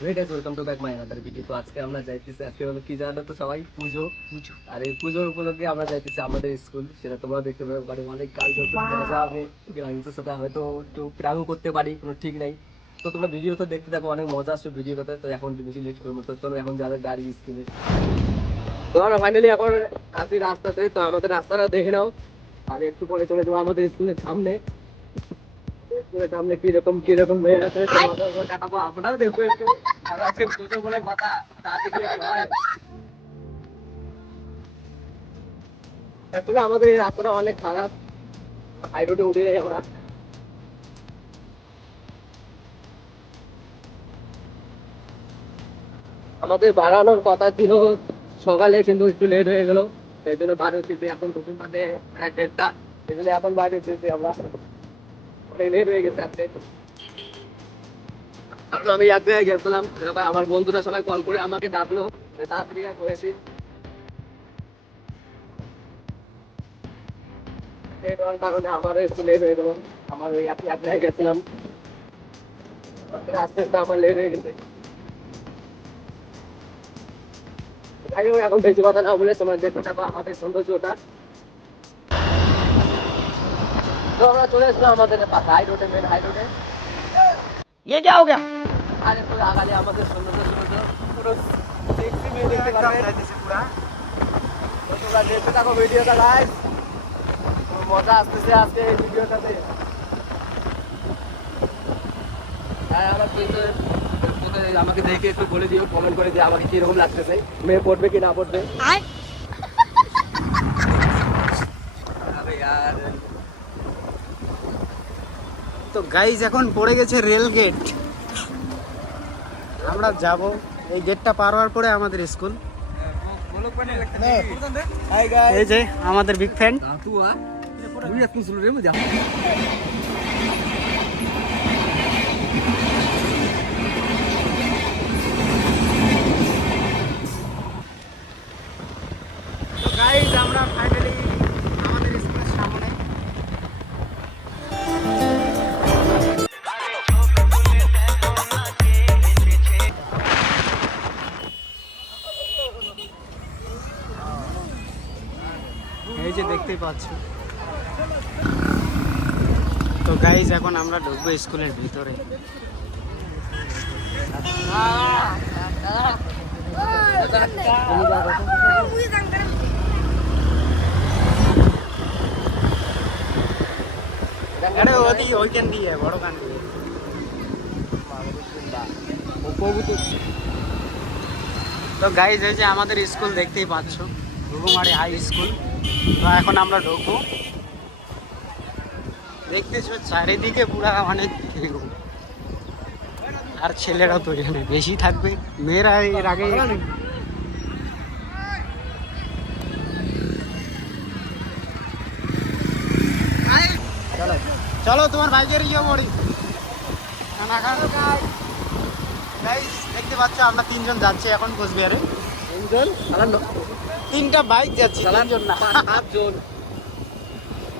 Welcome to back my another video. তো আজকে আমরা যাইতেছি, আজকে হলো কি জানো তো সবাই, পুজো। আর এই পুজোর উপলক্ষে আমরা যাইতেছি আমাদের স্কুল, সেটা তোমরা দেখতে পাবে। মানে অনেক কাজ হচ্ছে, মজা হবে। গ্রামের সাথে হয়তো একটু প্রাণও করতে পারি, কোনো ঠিক নাই। তো তোমরা ভিডিও তো দেখতে থাকো, অনেক মজা আসছে ভিডিওটাতে। তো এখন বেশি লেট করবো, তো চলো এখন যাদের গাড়ি স্কুলে। তো আমরা ফাইনালি এখন আছি রাস্তাতে, তো আমাদের রাস্তাটা দেখে নাও। আর একটু পরে চলে যাবো আমাদের স্কুলের সামনে। স্কুলের সামনে কিরকম মেয়ে আছে তোমাদের দেখাবো, আপনারাও দেখবো একটু। আর আজকে পুজো বলে কথা, তাতে কি একটু হয়। আসলে আমাদের এই রাস্তাটা অনেক খারাপ, হাই রোডে উঠে যাই আমরা। আমাদের বাড়ানোর কথা ছিল সকালে, কিন্তু একটু লেট হয়ে গেল। সেই জন্য বার হচ্ছি এখন দুপুর বাদে, প্রায় 1:30। সেই জন্য এখন বাইরে হচ্ছি আমরা, অনেক লেট হয়ে গেছে আজকে। কারণ আমি এক জায়গায় গেছিলাম, এবার আমার বন্ধুরা সবাই কল করে আমাকে ডাকলো যে তাড়াতাড়ি করেছি। সেই কারণে আমার একটু লেট হয়ে গেল। আমার ওই এক জায়গায় গেছিলাম, আস্তে আস্তে আমার লেট হয়ে গেছে। যাই হোক, এখন বেশি কথা না বলে তোমার দেখতে থাকো আমাদের সৌন্দর্যটা। তো আমরা চলে এসলাম আমাদের হাই রোডে, মেন হাই রোডে। ये क्या हो गया? আর একটু আগালে আমাদের সৌন্দর্য পুরো দেখতে মেয়ে দেখতে পারবে। তো তোমরা দেখতে থাকো ভিডিওটা, গাইস। মজা আসতেছে আজকে এই ভিডিওটাতে। হ্যাঁ, আমরা কিন্তু আমাকে দেখে একটু বলে দিও, কমেন্ট করে দিও আমাকে কিরকম লাগতেছে, মেয়ে পড়বে কি না পড়বে। আরে यार, তো গাইজ এখন পড়ে গেছে রেল গেট। আমরা যাব, এই গেটটা পার হওয়ার পরে আমাদের স্কুল। এই যে আমাদের বিগ ফ্যান। তো গাইজ আমরা ফাইনালি আমাদের স্কুলের সামনে। এই যে দেখতেই পাচ্ছ। তো গাইজ এখন আমরা ঢুকবো স্কুলের ভিতরে। আরে ওইখান দিয়ে বড় গান দিয়ে। তো গাইজ এই যে আমাদের স্কুল দেখতেই পাচ্ছ, ঘুঘুমারি হাই স্কুল। তো এখন আমরা ঢুকবো। দেখতেছো চারিদিকে পুরা অনেক ভিড়। আর ছেলেরা তো এখানে বেশি থাকবে, মেয়েরা এর আগে। চলো তোমার বাইকের ইয়ে পড়ি। দেখতে পাচ্ছ আমরা তিনজন যাচ্ছি এখন কোচবিহারে। তিনটা বাইক যাচ্ছি, তিনজন না, 7 জন।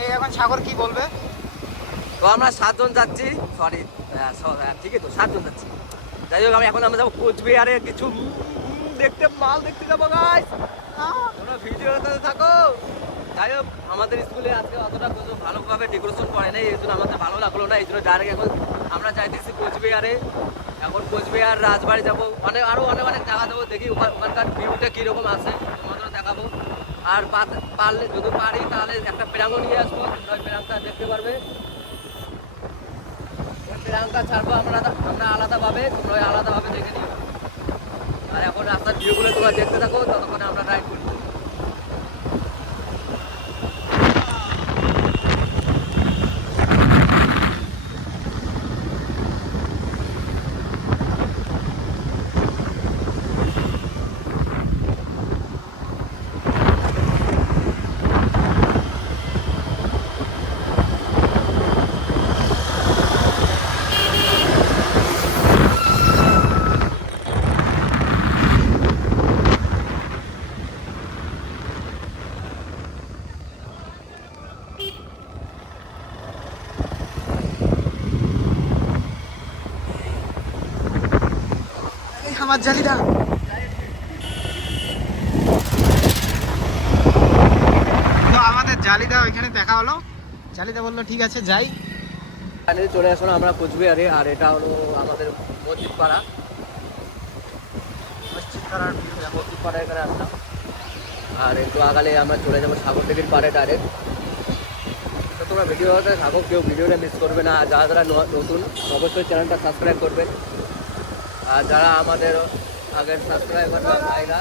এই এখন সাগর কি বলবে? তো আমরা 7 জন যাচ্ছি, সরি, ঠিকই তো 7 জন যাচ্ছি। যাই হোক, আমরা যাবো কোচবিহারে, কিছু মাল দেখতে যাবো গাইস। তোমরা ভিডিওতে থাকো। যাই হোক, আমাদের স্কুলে আজকে অতটা কিছু ভালোভাবে ডেকোরেশন করে নাই, এই জন্য আমাদের ভালো লাগলো না। এই জন্য ডাইরেক্ট এখন আমরা যাইতেছি কোচবিহারে। এখন কোচবিহার রাজবাড়ি যাবো, আরো অনেক জায়গা যাবো, দেখি ওখানকার ভিউটা কীরকম আছে তোমাদেরও দেখাবো। আর পারলে যদি পারি তাহলে একটা প্রাঙ্গও নিয়ে আসবো, তোমরা ওই প্রাঙ্গটা দেখতে পারবে। প্রাঙ্গটা ছাড়বো আমরা আলাদাভাবে, তোমরা আলাদাভাবে দেখে নিও। আর এখন রাস্তার ভিউগুলো তোমরা দেখতে থাকো, ততক্ষণে আমরা ড্রাইভ করি। আমার জালিদা তো আমাদের জালিদা ওইখানে দেখা হলো। জালিদা বললো ঠিক আছে যাই। চলে আসলো আমরা কোচবিহারে, আর এটা হলো আমাদের মসজিদ পাড়া। মসজিদ পাড়া এখানে আসলাম, আর একটু আগালে আমরা চলে যাবো সাগরদিঘির পাড়ে ডাইরেক্ট। তো তোমরা ভিডিওতে থাকো, কেউ ভিডিওটা মিস করবে না। আর যারা যারা নতুন অবশ্যই চ্যানেলটা সাবস্ক্রাইব করবেন, আর যারা আমাদের আগের সাবস্ক্রাইবার ভাইরা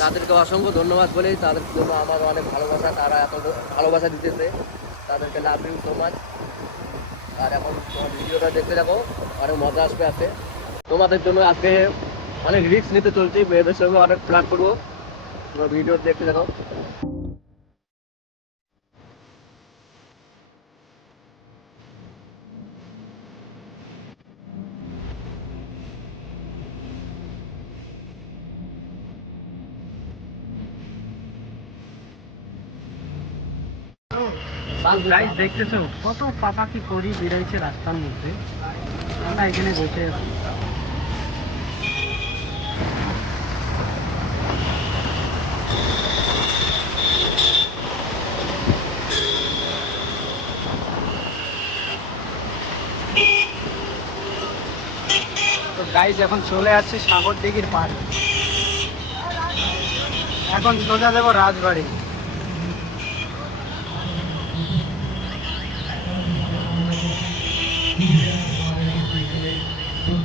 তাদেরকে অসংখ্য ধন্যবাদ বলি। তাদের জন্য আমার অনেক ভালোবাসা, তারা এত ভালোবাসা দিতেছে, তাদেরকে লাভ ইউ সো মাচ। আর এখন তোমার ভিডিওটা দেখতে থাকো, অনেক মজা আসবে। আছে তোমাদের জন্য আজকে অনেক রিস্ক নিতে চলছি, মেয়েদের সঙ্গে অনেক প্ল্যান করবো। তোমার ভিডিও দেখতে থাকো। গাইস দেখতেছো কত পাকাকি করি বেরাইছে রাস্তার মধ্যে, আমরা এখানে বসে আছি। তো গাইস এখন চলে আসছে সাগরদিঘির পাড়ে, এখন সোজা দেবো রাজবাড়ি।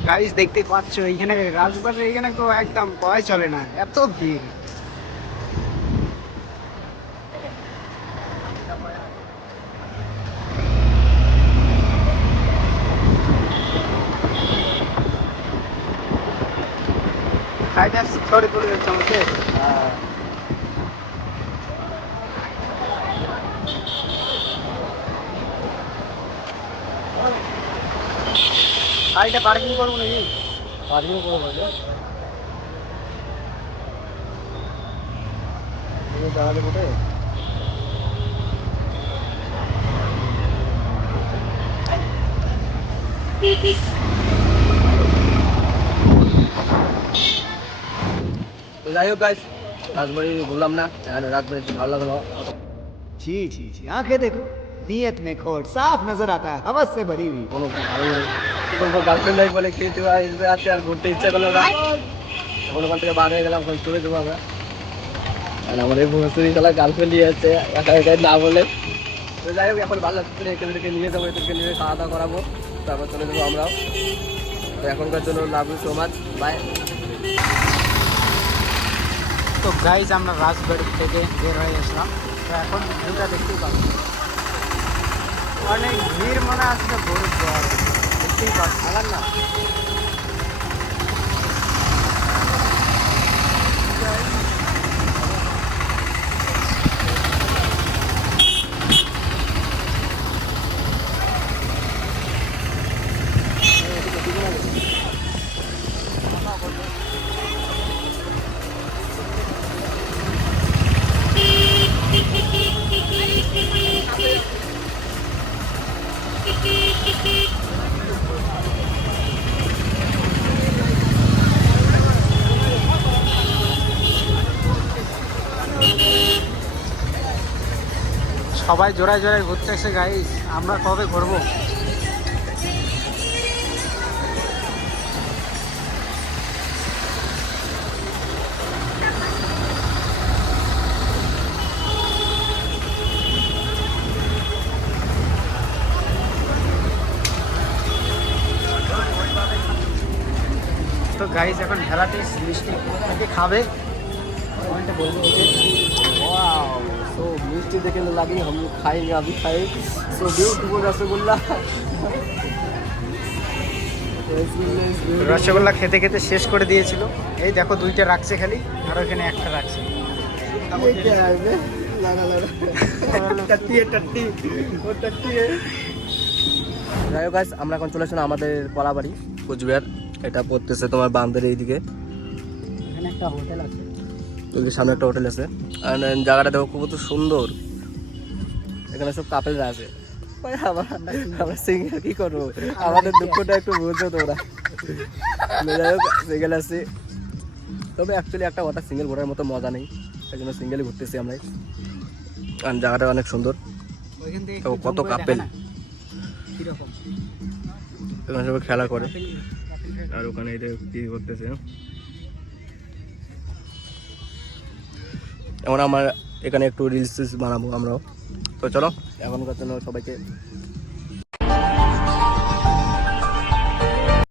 গাইস দেখতে পাচ্ছ এইখানে রাজবাড়ির এখানে তো একদম ভয় চলে না, এত ভিড়। সাইডে সরে চলে যাচ্ছে আমাকে। সাইডে পার্কিং করবো নাকি? পার্কিং করবো বলে তুমি দাঁড়ালে কোথায়? তো যাই হোক গাইস, রাজবাড়ি বললাম না, রাজবাড়ি ভালো লাগলো। जी जी जी आंखें देखो, नीयत में खोट साफ नजर आता है, हवस से भरी हुई। কোনো ভালো কি বলবো, গার্লফ্রেন্ড নাই বলে খেতে আছে, আর ঘুরতে ইচ্ছা করলো না। এখন ওখান থেকে বার হয়ে গেলাম, ওখানে চলে যাবো আমরা। আর আমার এই ভুবনেশ্বরী খেলা গার্লফ্রেন্ড নিয়ে যাচ্ছে একা একাই না বলে। তো যাই হোক, এখন ভালো লাগছে, এখানে নিয়ে যাবো, এদেরকে নিয়ে খাওয়া দাওয়া করাবো, তারপর চলে যাবো আমরাও। তো এখনকার জন্য love you so much, bye. তো গাইজ আমরা রাজবাড়ি থেকে বের হয়ে আসলাম, তো এখন ভিউটা দেখতেই পাচ্ছি, অনেক ভিড় মনে আসছে, গরুর জ্বর দেখতেই পাচ্ছি না। সবাই জোড়ায় জোড়ায় ঘুরতে এসে গাইস, আমরা কবে ঘুরবো? তো গাইস এখন ভ্যারাইটিস মিষ্টি থেকে খাবে, কমেন্টে বলবো। वाओ, सो मिष्टी देखने लगी, हम लोग खाएंगे, अभी खाए। So beautiful rasgulla. রসগোল্লা খেতে খেতে শেষ করে দিয়েছিল। এই দেখো দুইটা রাখছে খালি, আর ওখানে একটা রাখছে। ये क्या है बे? लगा लगा टट्टी है, टट्टी वो टट्टी है। যাই হোক গাইস, আমরা এখন চলে আসলাম আমাদের কলাবাড়ি কোচবিহার। এটা পড়তেছে তোমার বান্দের এইদিকে, এখানে একটা হোটেল আছে, ওইদিকে সামনে একটা হোটেল আছে। আর জায়গাটা দেখো খুব তো সুন্দর, এখানে সব কাপেলরা আছে। ভাই আমরা সিঙ্গেল কি করবো, আমাদের দুঃখটা একটু বুঝছো তোমরা। যাই হোক সিঙ্গেল আসছি, তবে অ্যাকচুয়ালি একটা কথা, সিঙ্গেল ঘোরার মতো মজা নেই, তাই জন্য সিঙ্গেলই ঘুরতেছি আমরা। আর জায়গাটা অনেক সুন্দর, ওইখান থেকে তো একটু কত zoom করে কাপেল দেখা না? কিরকম? এখানে সবাই খেলা করে, আর ওখানে এদের কি করতেছে। এখন আমার এখানে একটু রিলস বানাবো আমরাও, তো চলো এখনকার জন্য সবাইকে